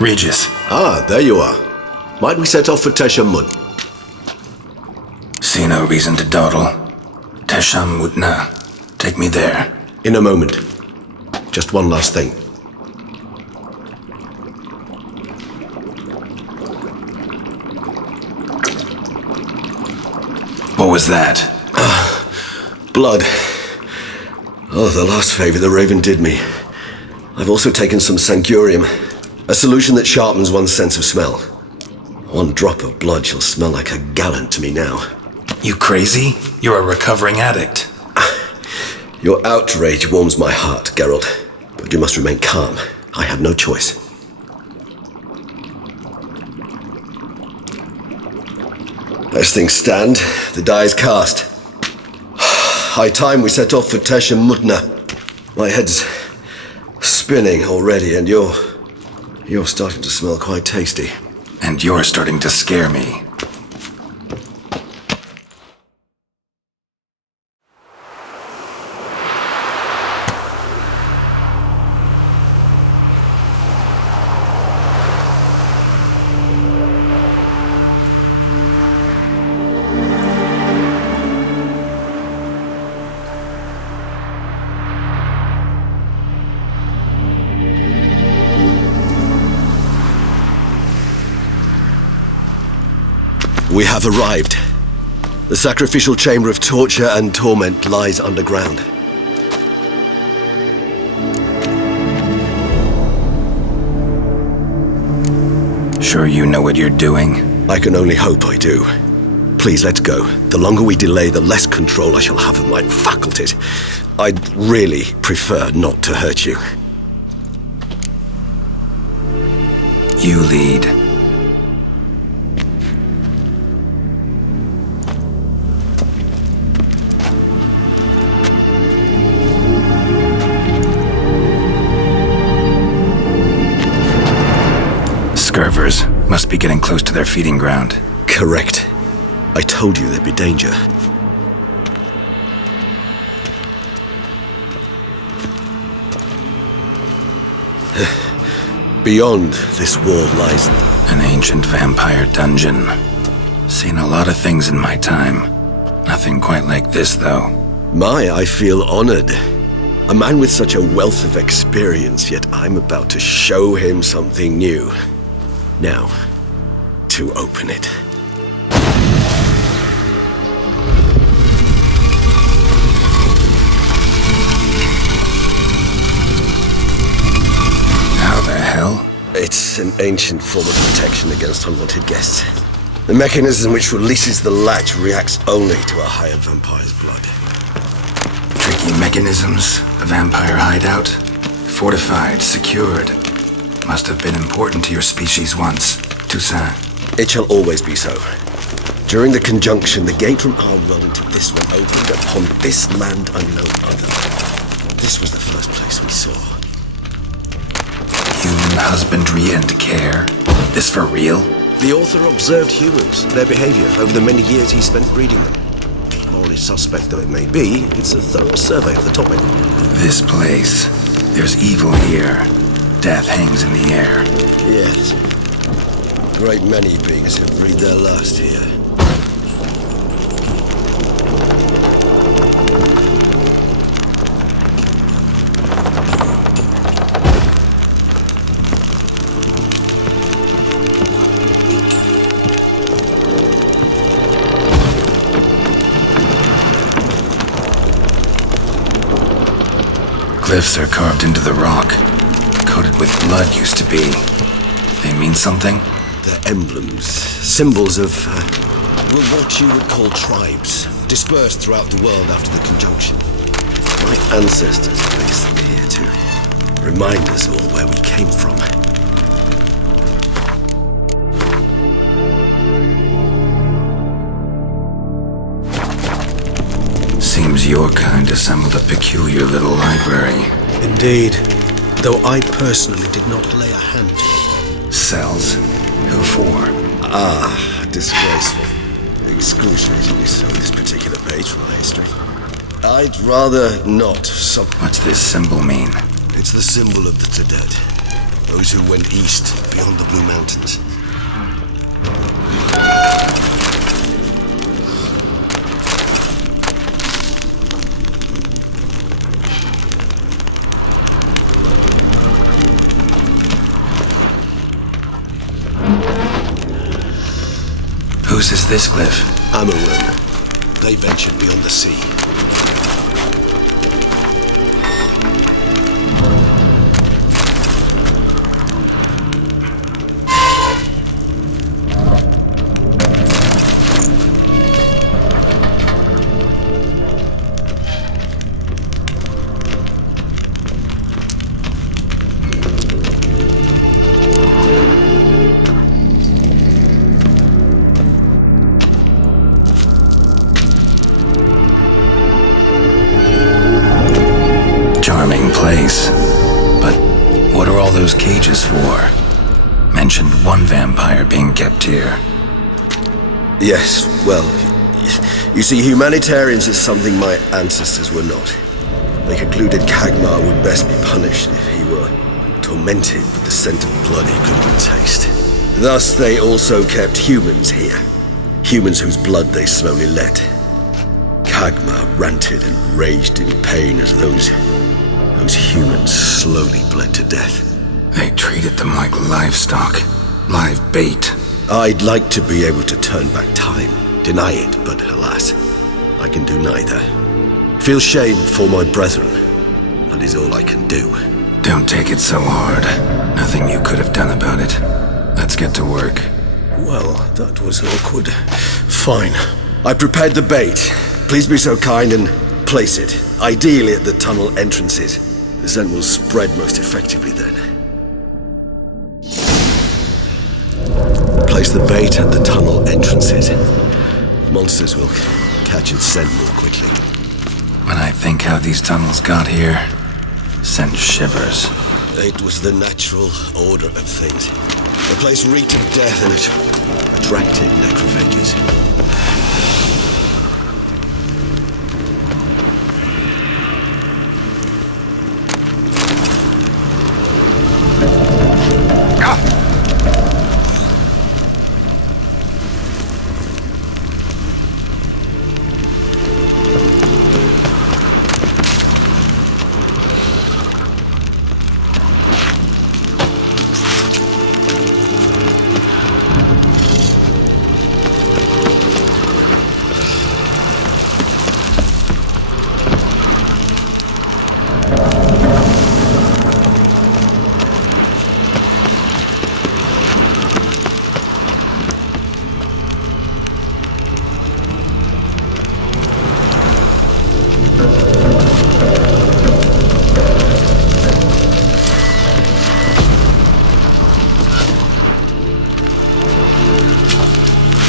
Regis. Ah, there you are. Might we set off for Teshamud? See no reason to dawdle. Teshamudna. Take me there. In a moment. Just one last thing. What was that? Blood. Oh, the last favor the Raven did me. I've also taken some Sancurium, a solution that sharpens one's sense of smell. One drop of blood shall smell like a gallon to me now. You crazy? You're a recovering addict. Your outrage warms my heart, Geralt. But you must remain calm. I have no choice. As things stand, the die is cast. High time we set off for Teshamudna. My head's spinning already, and you're starting to smell quite tasty. And you're starting to scare me. We have arrived. The sacrificial chamber of torture and torment lies underground. Sure you know what you're doing? I can only hope I do. Please, let's go. The longer we delay, the less control I shall have of my faculties. I'd really prefer not to hurt you. You lead. Scurvers must be getting close to their feeding ground. Correct. I told you there'd be danger. Beyond this wall lies an ancient vampire dungeon. Seen a lot of things in my time. Nothing quite like this, though. I feel honored. A man with such a wealth of experience, yet I'm about to show him something new. Now, to open it. How the hell? It's an ancient form of protection against unwanted guests. The mechanism which releases the latch reacts only to a hired vampire's blood. Tricky mechanisms, a vampire hideout. Fortified, secured. Must have been important to your species once, Toussaint. It shall always be so. During the conjunction, the gate from our world into this one opened upon this land and no other. This was the first place we saw. Human husbandry and care? This for real? The author observed humans, their behavior, over the many years he spent breeding them. Morally suspect though it may be, it's a thorough survey of the topic. This place. There's evil here. Death hangs in the air. Yes. Great many beings have breathed their last here. Glyphs are carved into the rock. Coated with blood used to be. They mean something? They're emblems, symbols of, what you would call tribes, dispersed throughout the world after the conjunction. My ancestors placed them here to remind us all where we came from. Seems your kind assembled a peculiar little library. Indeed, though I personally did not lay a hand to it. Cells? Who for? Disgraceful. Excruciatingly so, this particular page from our history. I'd rather not. What's this symbol mean? It's the symbol of the Dead. Those who went east, beyond the Blue Mountains. Whose is this cliff? Amaroon. They ventured beyond the sea. Place. But what are all those cages for? Mentioned one vampire being kept here. Yes, well, you see, humanitarians is something my ancestors were not. They concluded Kagmar would best be punished if he were tormented with the scent of blood he couldn't taste. Thus, they also kept humans here. Humans whose blood they slowly let. Kagmar ranted and raged in pain as those humans slowly bled to death. They treated them like livestock, live bait. I'd like to be able to turn back time, deny it, but alas, I can do neither. Feel shame for my brethren. That is all I can do. Don't take it so hard. Nothing you could have done about it. Let's get to work. Well, that was awkward. Fine. I prepared the bait. Please be so kind and place it, ideally at the tunnel entrances. The scent will spread most effectively then. Place the bait at the tunnel entrances. Monsters will catch its scent more quickly. When I think how these tunnels got here, send shivers. It was the natural order of things. The place reeked of death and it attracted necrophages.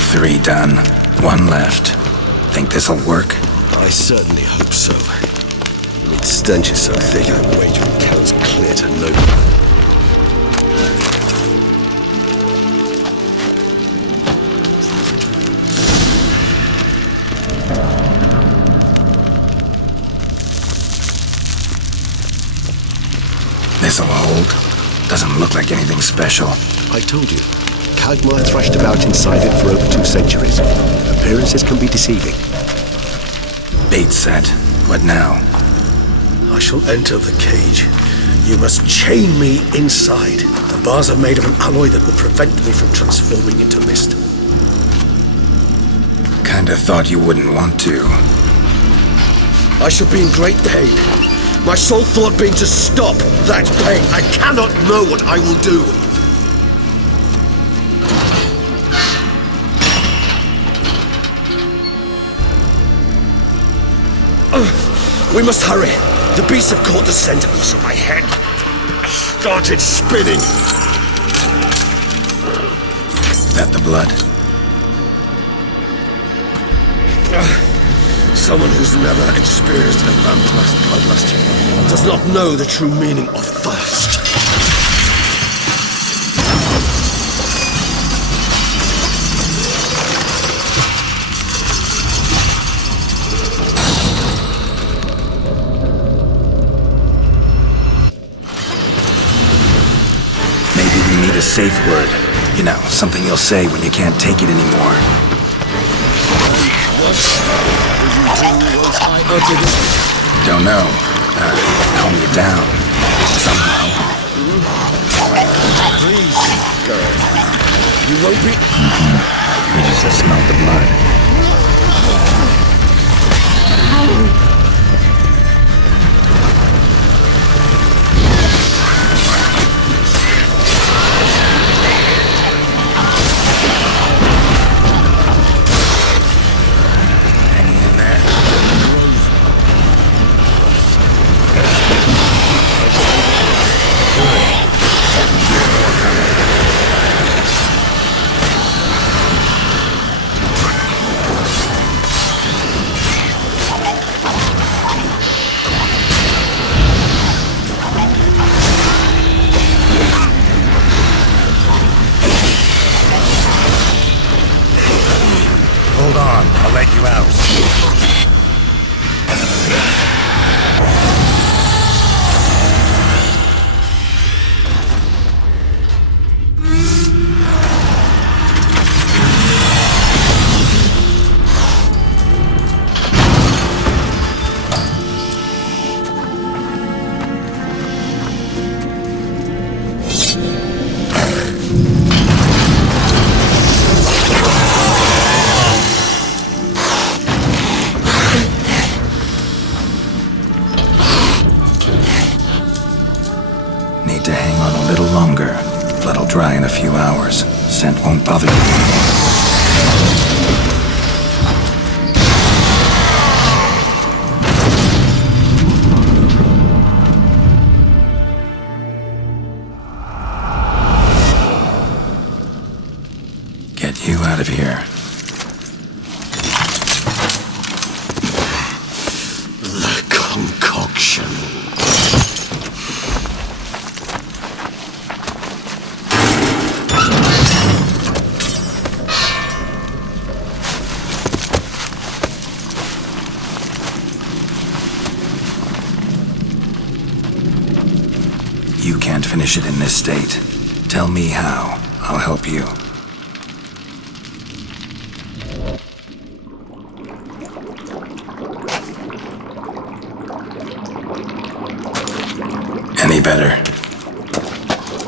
Three done. One left. Think this'll work? I certainly hope so. Its stench is so thick, I wager it counts clear to no one. This'll hold. Doesn't look like anything special. I told you. Kagmar thrashed about inside it for over 2 centuries. Appearances can be deceiving. Bait set. What now? I shall enter the cage. You must chain me inside. The bars are made of an alloy that will prevent me from transforming into mist. Kinda thought you wouldn't want to. I shall be in great pain. My sole thought being to stop that pain. I cannot know what I will do. We must hurry. The beasts have caught the scent, also my head started spinning. That the blood? Someone who's never experienced a vampire's bloodlust does not know the true meaning of thirst. You need a safe word. You know, something you'll say when you can't take it anymore. Don't know. Calm you down. Somehow. Please, girl. You won't be... You just smelled the blood. Hold on, I'll let you out. Need to hang on a little longer. Blood'll dry in a few hours. Scent won't bother you anymore. Get you out of here. The concoction. You can't finish it in this state. Tell me how. I'll help you. Any better?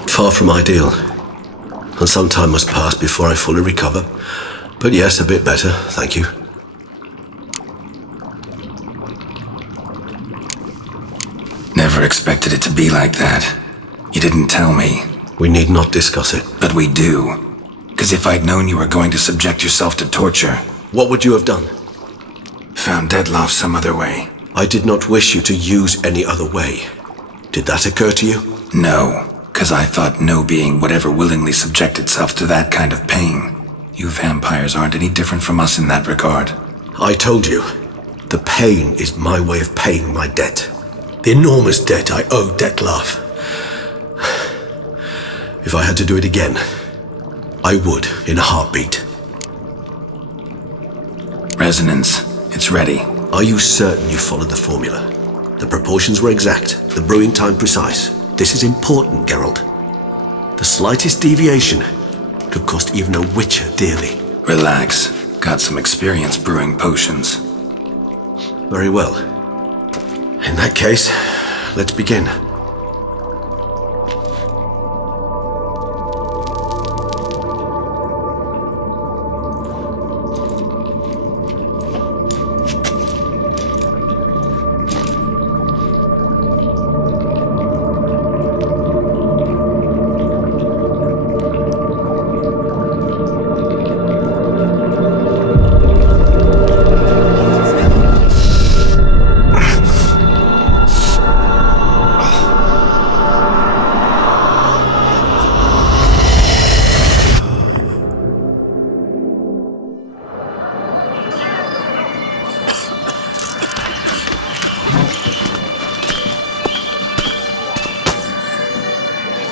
Far from ideal. And some time must pass before I fully recover. But yes, a bit better, thank you. Never expected it to be like that. You didn't tell me. We need not discuss it. But we do. 'Cause if I'd known you were going to subject yourself to torture... What would you have done? Found Deadloff some other way. I did not wish you to use any other way. Did that occur to you? No, 'cause I thought no being would ever willingly subject itself to that kind of pain. You vampires aren't any different from us in that regard. I told you, the pain is my way of paying my debt. The enormous debt I owe Dettlaff. If I had to do it again, I would in a heartbeat. Resonance. It's ready. Are you certain you followed the formula? The proportions were exact, the brewing time precise. This is important, Geralt. The slightest deviation could cost even a witcher dearly. Relax. Got some experience brewing potions. Very well. In that case, let's begin.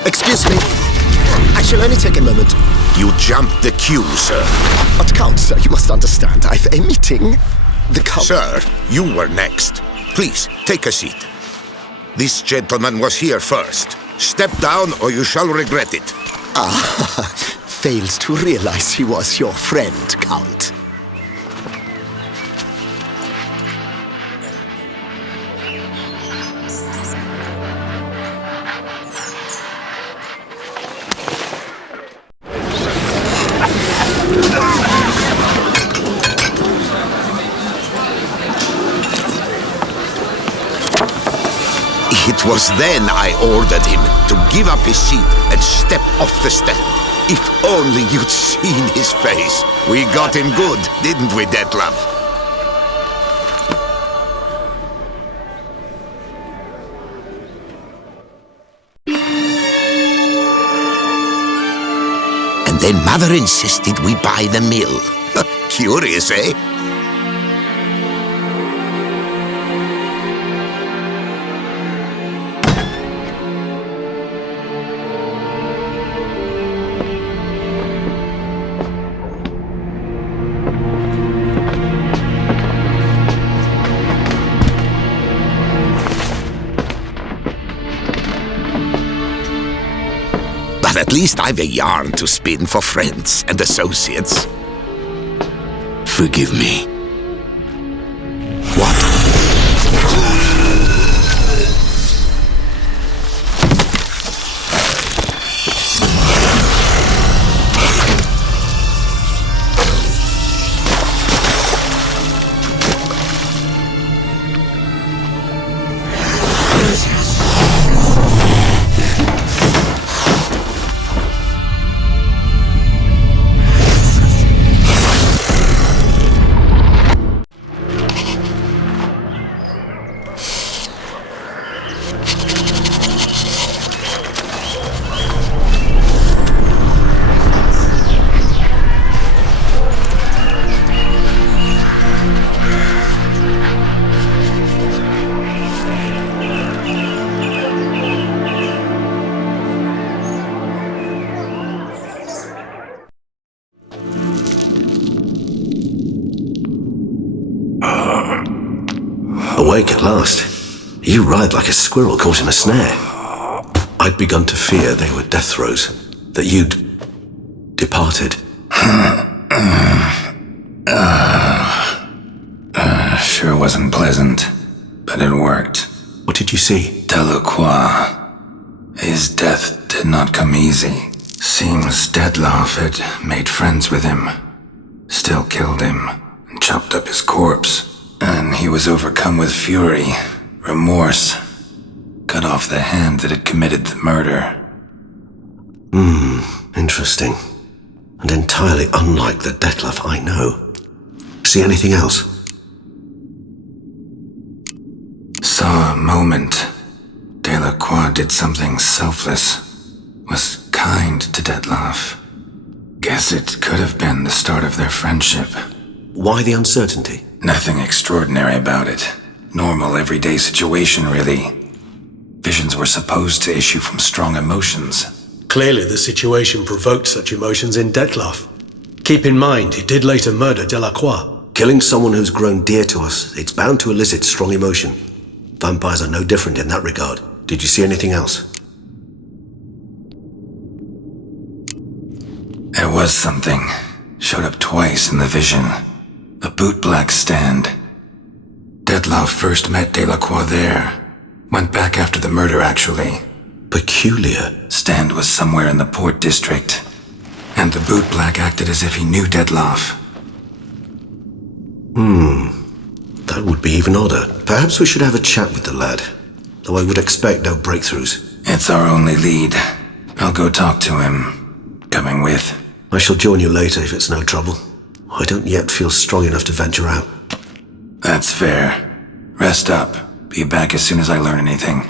Excuse me. I shall only take a moment. You jumped the queue, sir. But Count, sir, you must understand. I've a meeting. The Count... Sir, you were next. Please, take a seat. This gentleman was here first. Step down or you shall regret it. Fails to realize he was your friend, Count. It was then I ordered him to give up his seat and step off the stand. If only you'd seen his face. We got him good, didn't we, Detlef? And then Mother insisted we buy the mill. Curious, eh? At least I've a yarn to spin for friends and associates. Forgive me. What? Awake at last. You writhed like a squirrel caught in a snare. I'd begun to fear they were death throes, that you'd departed. Sure wasn't pleasant, but it worked. What did you see? Delacroix. His death did not come easy. Seems Detlef had made friends with him, still killed him, and chopped up his corpse. And he was overcome with fury, remorse, cut off the hand that had committed the murder. Interesting. And entirely unlike the Detlef I know. See anything else? Saw a moment. Delacroix did something selfless. Was kind to Detlef. Guess it could have been the start of their friendship. Why the uncertainty? Nothing extraordinary about it. Normal, everyday situation, really. Visions were supposed to issue from strong emotions. Clearly the situation provoked such emotions in Detlef. Keep in mind, he did later murder Delacroix. Killing someone who's grown dear to us, it's bound to elicit strong emotion. Vampires are no different in that regard. Did you see anything else? There was something. Showed up twice in the vision. A bootblack stand. Detlef first met Delacroix there. Went back after the murder, actually. Peculiar. Stand was somewhere in the Port District. And the bootblack acted as if he knew Detlef. That would be even odder. Perhaps we should have a chat with the lad. Though I would expect no breakthroughs. It's our only lead. I'll go talk to him. Coming with? I shall join you later if it's no trouble. I don't yet feel strong enough to venture out. That's fair. Rest up. Be back as soon as I learn anything.